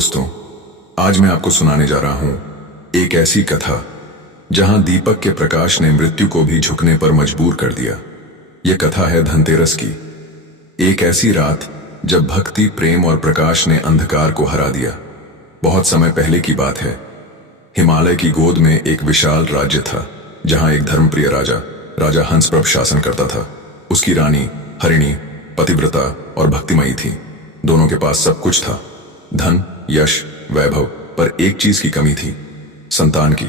दोस्तों, आज मैं आपको सुनाने जा रहा हूं एक ऐसी कथा जहां दीपक के प्रकाश ने मृत्यु को भी झुकने पर मजबूर कर दिया। यह कथा है धनतेरस की। एक ऐसी रात जब भक्ति, प्रेम और प्रकाश ने अंधकार को हरा दिया। बहुत समय पहले की बात है। हिमालय की गोद में एक विशाल राज्य था जहां एक धर्मप्रिय राजा हंसप्रभ शासन करता था। उसकी रानी हरिणी पतिव्रता और भक्तिमयी थी। दोनों के पास सब कुछ था, धन, यश, वैभव, पर एक चीज की कमी थी, संतान की।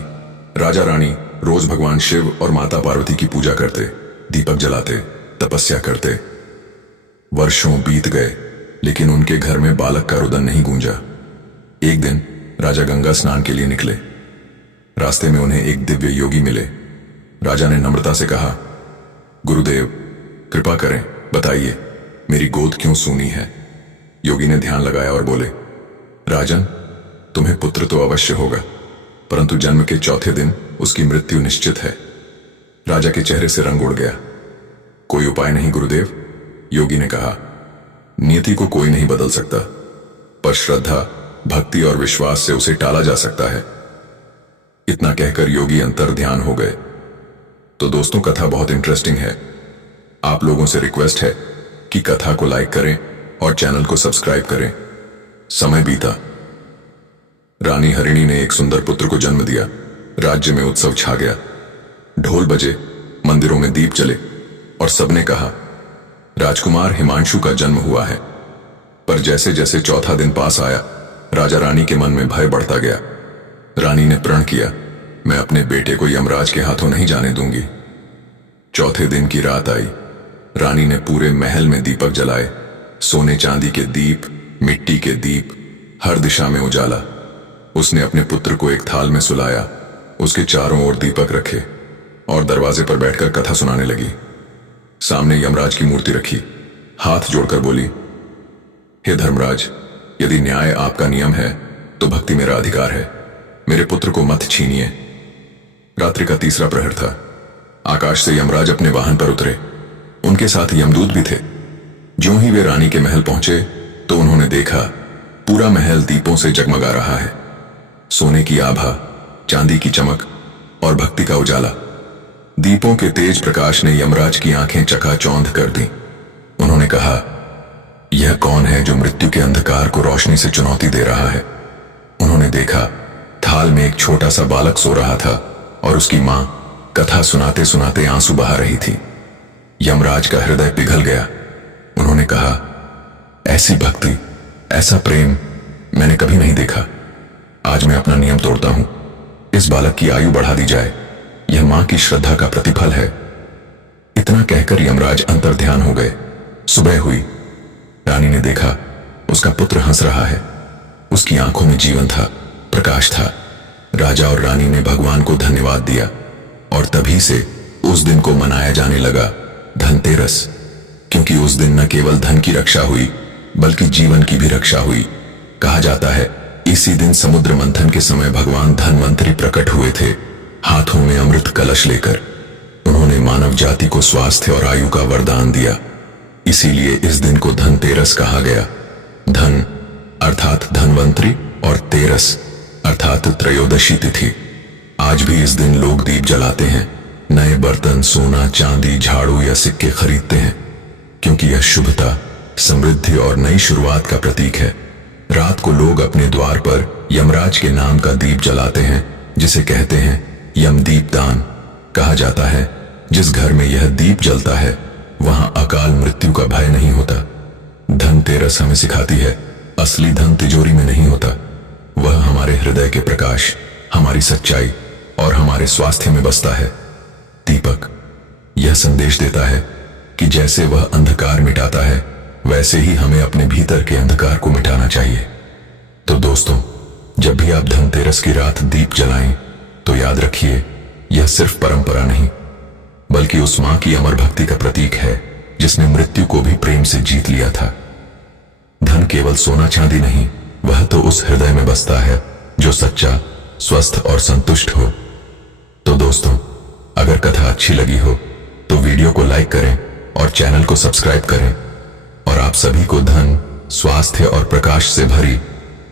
राजा रानी रोज भगवान शिव और माता पार्वती की पूजा करते, दीपक जलाते, तपस्या करते। वर्षों बीत गए लेकिन उनके घर में बालक का रुदन नहीं गूंजा। एक दिन राजा गंगा स्नान के लिए निकले। रास्ते में उन्हें एक दिव्य योगी मिले। राजा ने नम्रता से कहा, गुरुदेव कृपा करें, बताइए मेरी गोद क्यों सूनी है। योगी ने ध्यान लगाया और बोले, राजन, तुम्हें पुत्र तो अवश्य होगा, परंतु जन्म के चौथे दिन उसकी मृत्यु निश्चित है। राजा के चेहरे से रंग उड़ गया। कोई उपाय नहीं गुरुदेव, योगी ने कहा। नियति को कोई नहीं बदल सकता, पर श्रद्धा, भक्ति और विश्वास से उसे टाला जा सकता है। इतना कहकर योगी अंतर ध्यान हो गए। तो दोस्तों, कथा बहुत इंटरेस्टिंग है। आप लोगों से रिक्वेस्ट है कि कथा को लाइक करें और चैनल को सब्सक्राइब करें। समय बीता। रानी हरिणी ने एक सुंदर पुत्र को जन्म दिया। राज्य में उत्सव छा गया। ढोल बजे, मंदिरों में दीप जले और सबने कहा, राजकुमार हिमांशु का जन्म हुआ है। पर जैसे जैसे चौथा दिन पास आया, राजा रानी के मन में भय बढ़ता गया। रानी ने प्रण किया, मैं अपने बेटे को यमराज के हाथों नहीं जाने दूंगी। चौथे दिन की रात आई। रानी ने पूरे महल में दीपक जलाए, सोने चांदी के दीप, मिट्टी के दीप, हर दिशा में उजाला। उसने अपने पुत्र को एक थाल में सुलाया, उसके चारों ओर दीपक रखे और दरवाजे पर बैठकर कथा सुनाने लगी। सामने यमराज की मूर्ति रखी, हाथ जोड़कर बोली, हे धर्मराज, यदि न्याय आपका नियम है तो भक्ति मेरा अधिकार है। मेरे पुत्र को मत छीनिए। रात्रि का तीसरा प्रहर था। आकाश से यमराज अपने वाहन पर उतरे। उनके साथ यमदूत भी थे। ज्यों ही वे रानी के महल पहुंचे तो उन्होंने देखा, पूरा महल दीपों से जगमगा रहा है। सोने की आभा, चांदी की चमक और भक्ति का उजाला। दीपों के तेज प्रकाश ने यमराज की आंखें चकाचौंध कर दी। उन्होंने कहा, यह कौन है जो मृत्यु के अंधकार को रोशनी से चुनौती दे रहा है। उन्होंने देखा, थाल में एक छोटा सा बालक सो रहा था और उसकी मां कथा सुनाते सुनाते आंसू बहा रही थी। यमराज का हृदय पिघल गया। उन्होंने कहा, ऐसी भक्ति, ऐसा प्रेम मैंने कभी नहीं देखा। आज मैं अपना नियम तोड़ता हूं। इस बालक की आयु बढ़ा दी जाए। यह मां की श्रद्धा का प्रतिफल है। इतना कहकर यमराज अंतर्ध्यान हो गए। सुबह हुई। रानी ने देखा, उसका पुत्र हंस रहा है। उसकी आंखों में जीवन था, प्रकाश था। राजा और रानी ने भगवान को धन्यवाद दिया और तभी से उस दिन को मनाया जाने लगा धनतेरस, क्योंकि उस दिन न केवल धन की रक्षा हुई बल्कि जीवन की भी रक्षा हुई। कहा जाता है, इसी दिन समुद्र मंथन के समय भगवान धन्वंतरी प्रकट हुए थे, हाथों में अमृत कलश लेकर। उन्होंने मानव जाति को स्वास्थ्य और आयु का वरदान दिया। इसीलिए इस दिन को धनतेरस कहा गया। धन अर्थात धन्वंतरी और तेरस अर्थात त्रयोदशी तिथि। आज भी इस दिन लोग दीप जलाते हैं, नए बर्तन, सोना, चांदी, झाड़ू या सिक्के खरीदते हैं, क्योंकि यह शुभता, समृद्धि और नई शुरुआत का प्रतीक है। रात को लोग अपने द्वार पर यमराज के नाम का दीप जलाते हैं, जिसे कहते हैं यमदीप दान। कहा जाता है, जिस घर में यह दीप जलता है वहां अकाल मृत्यु का भय नहीं होता। धनतेरस हमें सिखाती है, असली धन तिजोरी में नहीं होता, वह हमारे हृदय के प्रकाश, हमारी सच्चाई और हमारे स्वास्थ्य में बसता है। दीपक यह संदेश देता है कि जैसे वह अंधकार मिटाता है, वैसे ही हमें अपने भीतर के अंधकार को मिटाना चाहिए। तो दोस्तों, जब भी आप धनतेरस की रात दीप जलाएं तो याद रखिए, यह सिर्फ परंपरा नहीं बल्कि उस मां की अमर भक्ति का प्रतीक है जिसने मृत्यु को भी प्रेम से जीत लिया था। धन केवल सोना चांदी नहीं, वह तो उस हृदय में बसता है जो सच्चा, स्वस्थ और संतुष्ट हो। तो दोस्तों, अगर कथा अच्छी लगी हो तो वीडियो को लाइक करें और चैनल को सब्सक्राइब करें। और आप सभी को धन, स्वास्थ्य और प्रकाश से भरी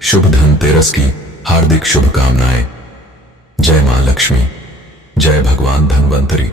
शुभ धनतेरस धनतेरस की हार्दिक शुभकामनाएं। जय मां लक्ष्मी, जय भगवान धन्वंतरी।